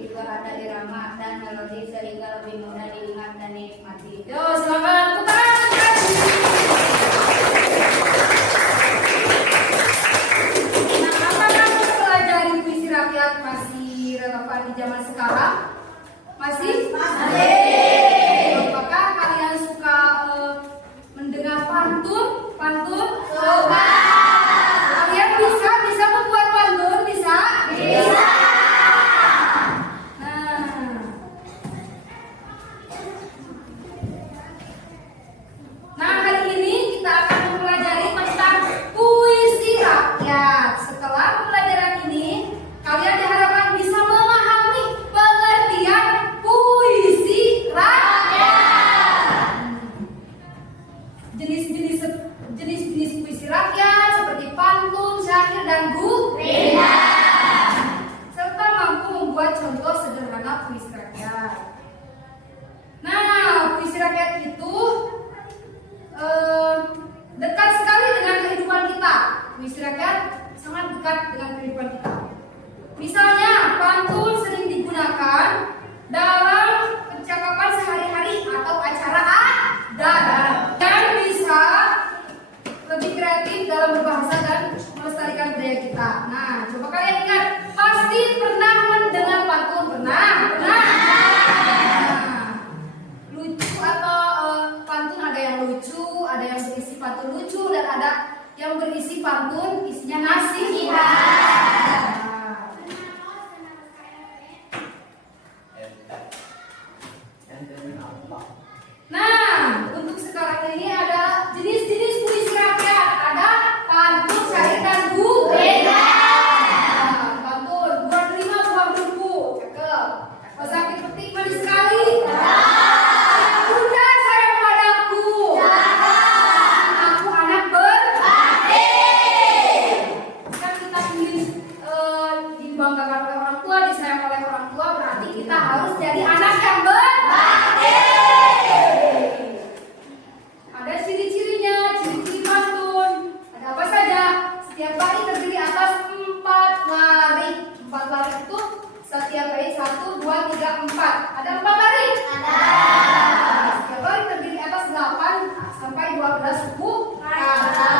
juga ada irama dan melodi sehingga lebih mudah diingat dan dinikmati. Yo, silakan putar. Nah, apakah mempelajari puisi rakyat masih relevan di zaman sekarang? Masih? Apakah kalian suka mendengar pantun? Suka. Kalian bisa membuat pantun? Bisa. Nah, hari ini kita akan mempelajari tentang puisi rakyat. Setelah pembelajaran ini, kalian diharapkan bisa memahami pengertian puisi rakyat. Jenis-jenis puisi rakyat seperti pantun, syair, dan gurindam, serta mampu membuat contoh sederhana puisi rakyat. Nah, puisi rakyat itu dekat sekali dengan kehidupan kita. Puisi rakyat sangat dekat dengan kehidupan kita. Misalnya, pantun sering digunakan dalam percakapan sehari-hari atau acara adat, dan bisa lebih kreatif dalam berbahasa dan melestarikan budaya kita. Nah, coba kalian ingat, pasti pernah mendengar pantun, pernah? Lucu atau pantun, ada yang lucu, ada yang berisi pantun lucu, dan ada yang berisi pantun isinya nasihat. Nah, untuk sekarang ini ada jenis-jenis puisi rakyat, ada pantun, syair, dan gurindam. Pantun, buah delima, buah duku, cakep. Sakit petik manis sekali. Bunda sayang padaku. Aku anak berbakti. Kan kita ingin dibanggakan oleh orang tua, disayang oleh orang tua, berarti kita harus jadi anak yang berbakti. Ada ciri-cirinya, ciri-ciri pantun. Ada apa saja? Setiap bait terdiri atas 4 baris. 4 baris itu setiap bait 1, 2, 3, 4. Ada 4 baris? Ada. Setiap baris terdiri atas 8 sampai 12 suku kata.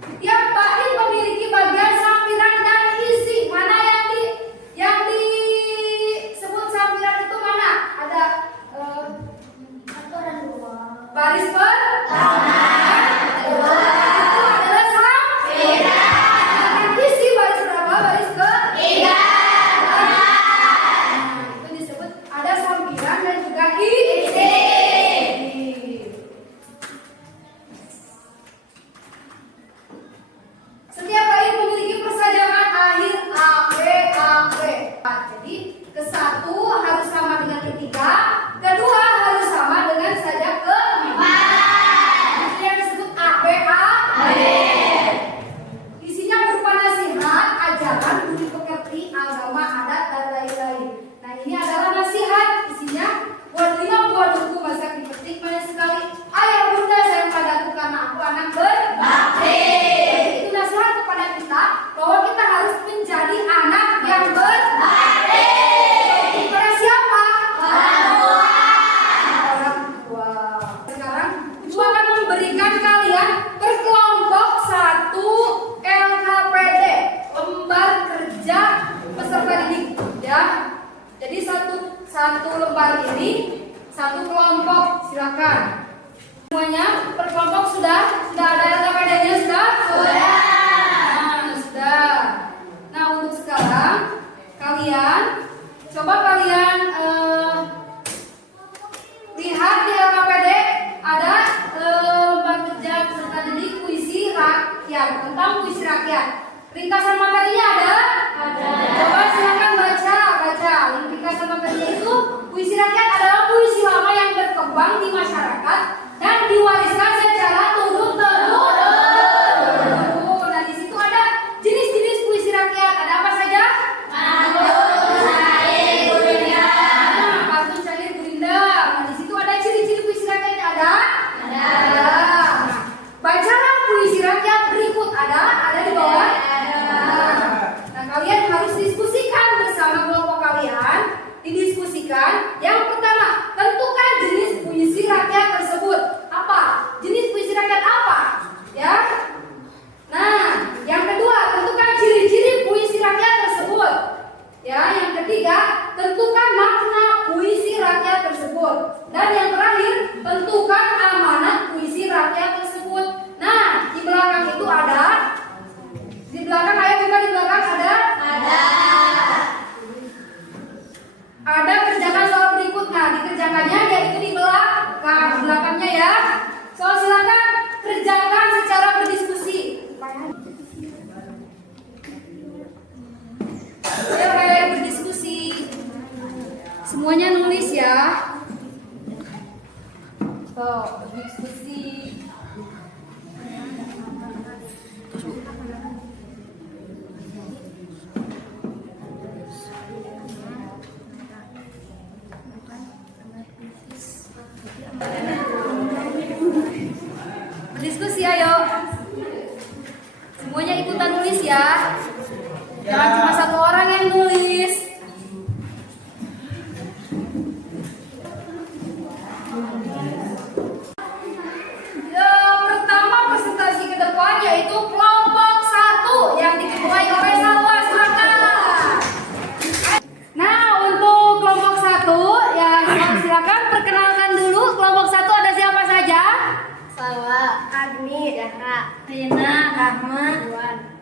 Setiap bait memiliki bagian sampiran dan isi. Mana yang disebut sampiran itu mana? Ada baris pertama, kedua, itu adalah sampiran. Isi baris berapa? Baris ketiga. Itu disebut ada sampiran dan juga isi. Setiap bait memiliki persajangan akhir A, B, A, B. Jadi ke-1 harus sama dengan ketiga, kedua harus sama dengan sajak keempat. Itu yang disebut A, B, A, B. Isinya berupa nasihat, ajaran, budi pekerti, agama, adat, dan lain-lain. Nah, ini adalah nasihat. Isinya buah delima, buah duku, masak dipetik manis sekali. Ayah bunda sayang padaku karena aku anak berbakti. Itu nasihat kepada kita bahwa kita harus menjadi anak yang berbakti. Kepada siapa? Orang tua. Sekarang Ibu akan memberikan kalian berkelompok 1 LKPD, lembar kerja peserta didik, ya. Jadi satu lembar ini 1 kelompok, silakan. Semuanya per kelompok sudah ada LKPD-nya sudah? Sudah. Nah, untuk sekarang coba kalian lihat di LKPD ada lembar kerja peserta didik puisi rakyat, tentang puisi rakyat. Ringkasan materinya ada? Coba silakan baca. Ringkasan materinya itu puisi rakyat adalah puisi lama yang berkembang di masyarakat dan diwariskan secara turun-temurun. Nah, di situ ada jenis-jenis puisi rakyat. Ada apa saja? Pantun, syair, gurindam. Nah, di situ ada ciri-ciri puisi rakyat. Ada. Nah, bacalah puisi rakyat berikut. Ada di bawah. Nah, kalian harus diskusikan ketiga, tentukan makna puisi rakyat tersebut. Dan yang terakhir, tentukan amanat puisi rakyat tersebut. Nah, di belakang itu ada, di belakang ayo buka, di belakang ada. Ada kerjakan soal berikut. Nah, dikerjakannya yaitu di belakangnya ya. So, silakan kerjakan secara berdiskusi. Ayo berdiskusi. Semuanya nulis ya. So, berdiskusi. Berdiskusi ayo. Semuanya ikutan nulis ya. Jangan cuma satu orang yang nulis. Yang pertama presentasi ke depan yaitu kelompok 1 yang diketuai oleh Salwa. Silakan. Nah, untuk kelompok 1 ya silakan perkenalkan dulu. Kelompok 1 ada siapa saja? Salwa, Agni, Dara, Rina, Rahma,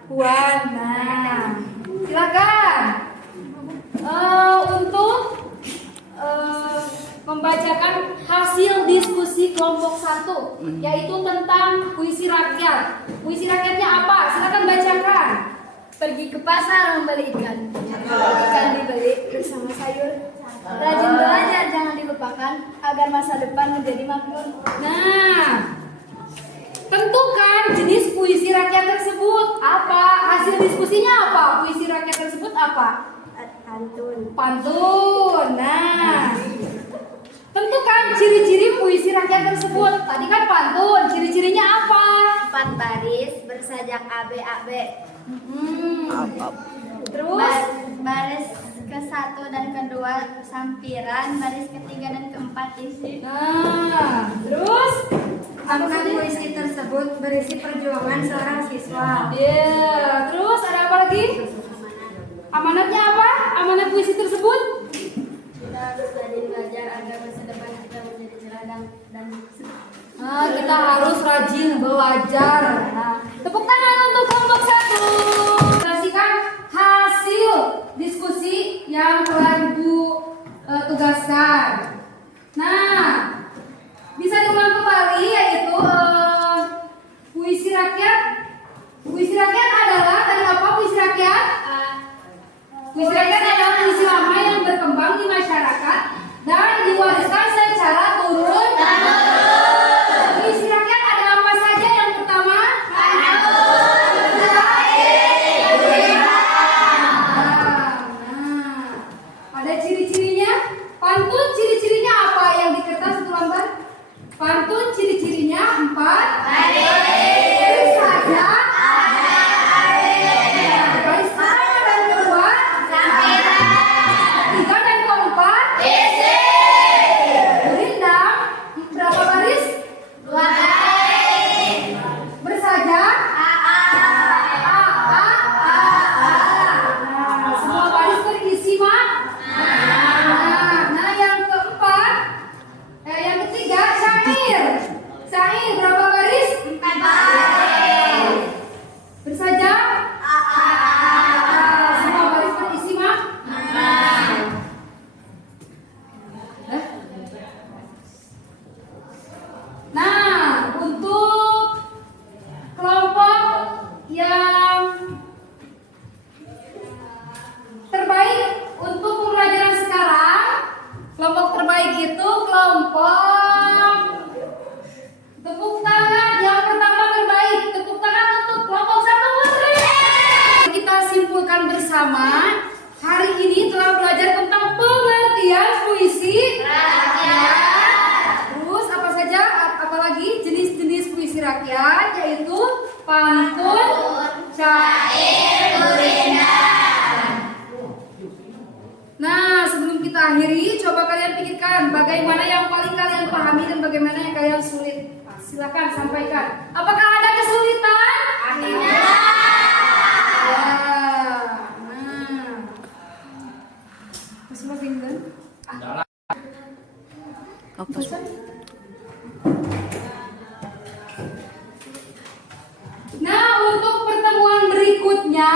Puan. Nah, silakan. Untuk membacakan hasil diskusi kelompok 1 yaitu tentang puisi rakyat. Puisi rakyatnya apa? Silakan bacakan. pergi ke pasar membeli ikan. Ikan dibeli bersama sayur. Rajin belajar, jangan dilupakan agar masa depan menjadi makmur. Nah, tentukan jenis puisi rakyat tersebut. Apa? Hasil diskusinya apa? Puisi rakyat tersebut apa? Pantun. Pantun. Nah, tentukan ciri-ciri puisi rakyat tersebut. Tadi kan pantun, ciri-cirinya apa? 4 baris bersajak AB. Terus Baris ke-1 dan ke-2 sampiran, baris ke-3 dan ke-4 isi. nah, terus Angka puisi tersebut berisi perjuangan seorang siswa. ya, terus ada apa lagi? Amanatnya apa? Amanat puisi tersebut? Kita harus rajin belajar agar masa depan kita menjadi cerah dan Nah, kita harus rajin belajar. Nah, tepuk tangan untuk kelompok 1. Kasihkan hasil diskusi yang telah Ibu tugaskan. Nah, bisa diulang kembali yaitu puisi rakyat. Puisi rakyat adalah tadi apa puisi rakyat? Puisi rakyat adalah puisi lama yang berkembang di masyarakat dan diwariskan secara turun temurun. Puisi rakyat ada apa saja? Yang pertama, ada ciri-cirinya. Pantun ciri-cirinya apa yang di kertas itu lembar? Pantun ciri-cirinya 4 baris saja. Baris pertama dan kedua, ketiga dan keempat, berindam. Berapa baris? 2 baris. Bersajak. Nah, semua baris berisi mak. Nah, yang keempat, yang ketiga syair. Syair berapa baris? 4 baris. Bersajak. Semua baris berisi mak. Nah, untuk kelompok yang terbaik untuk pembelajaran sekarang, kelompok terbaik itu kelompok tepuk tangan. Yang pertama terbaik, tepuk tangan untuk kelompok 1 Putri. Kita simpulkan bersama, hari ini telah belajar tentang pengertian puisi rakyat. Terus apa saja? Apalagi jenis-jenis puisi rakyat yaitu pantun, syair, burindan. Nah, sebelum kita akhiri, coba kalian pikirkan bagaimana yang paling kalian pahami dan bagaimana yang kalian sulit. Silakan sampaikan. Apakah ada kesulitan? Ada. Ya. Nah. Semua pinggan. Apa sih? Nah, untuk pertemuan berikutnya,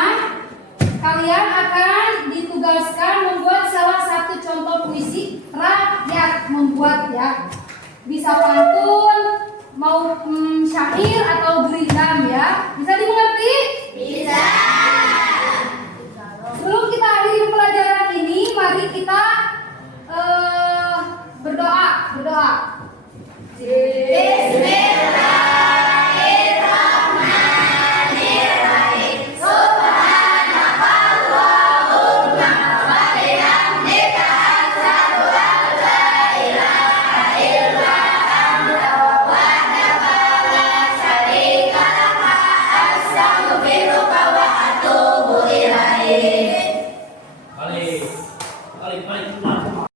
kalian akan ditugaskan membuat salah satu contoh puisi rakyat membuat ya. Bisa pantun, mau syair atau gurindam ya. Bisa dimengerti? Bisa. Sebelum kita akhiri pelajaran ini, mari kita berdoa. Balik, balik, balik.